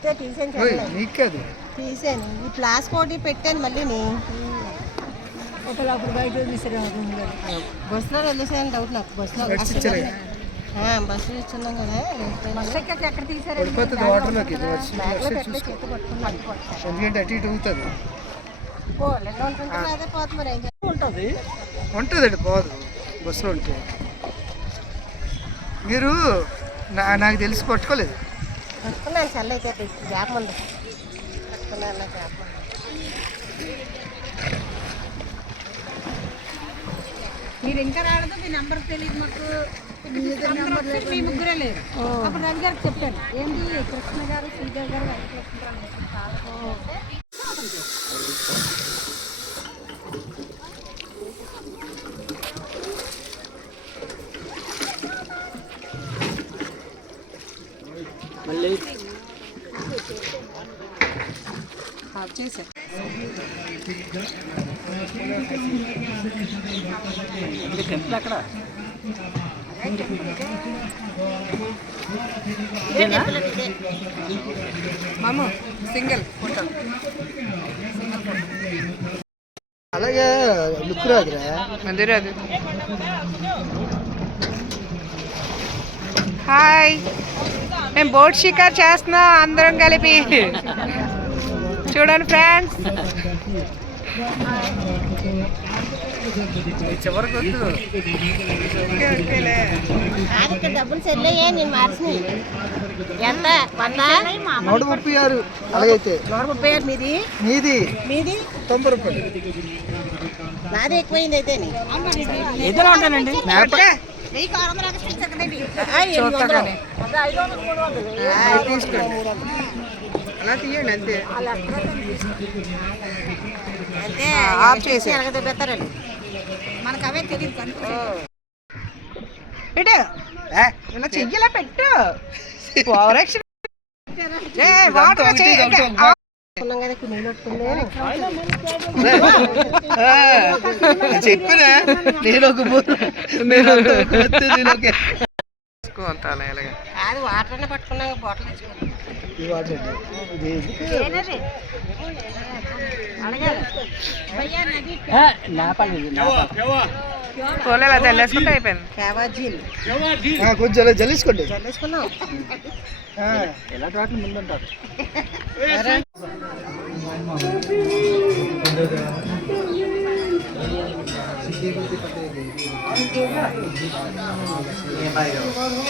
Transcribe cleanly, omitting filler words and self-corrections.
చెప్తే తీసాను తీసాను ఈ ప్లాస్క్ ఒకటి పెట్టాను మళ్ళీ అప్పుడు బయట బస్సులో వెళ్ళేసాను డౌట్ నాకు బస్సులో బస్సు ఇచ్చున్నాం కదా ఎక్కడ తీసారు ఎందుకంటే అటు ఇటు అవుతుంది అదే పోతుంది మరి ఏం ఉంటుందండి పోదు బస్సులో ఉంటే మీరు నాకు తెలిసి పట్టుకోలేదు పట్టుకున్నాను చల్ల అయితే గ్యాప్ ఉంది పట్టుకున్నాను గ్యాప్ మీరు ఇంకా రాలేదు మీ నెంబర్ తెలియదు మాకు మీ ముగ్గురే లేరు అప్పుడు రవి గారికి చెప్పాను ఏంటి కృష్ణ గారు శ్రీదేవి గారు మళ్ళీ చేశాను అక్కడ మాము సింగిల్ ఫోటో అలాగే లుక్ రాదురా అదే రాదు హాయ్ మేము బోట్ షికార్ చేస్తున్నాం అందరం కలిపి చూడండి ఫ్రెండ్స్ చివరికి డబ్బులు చెల్లయ్యే నేను మార్చినాయి ఎంత 136 అలాగైతే 136 మీది మీది మీది 90 రూపాయలు నాది ఎక్కువైంది అయితే ఎదురు ఉంటానండి అలా తీయండి అంతే ఆఫ్ చేసి ఎలాగ పెడతారండి మనకు అవే తెలియదు పెట్టు ఇలా చెయ్యలా పెట్టు చెప్పినా నేను ఒక అది వాటర్ అనే పట్టుకున్నాక బాటిల్ జల్లేసుకుంటే అయిపోయింది కొంచెం అలా జల్లేసుకోండి చల్లేసుకున్నాం ఎలా వాటిని ముందుంటారు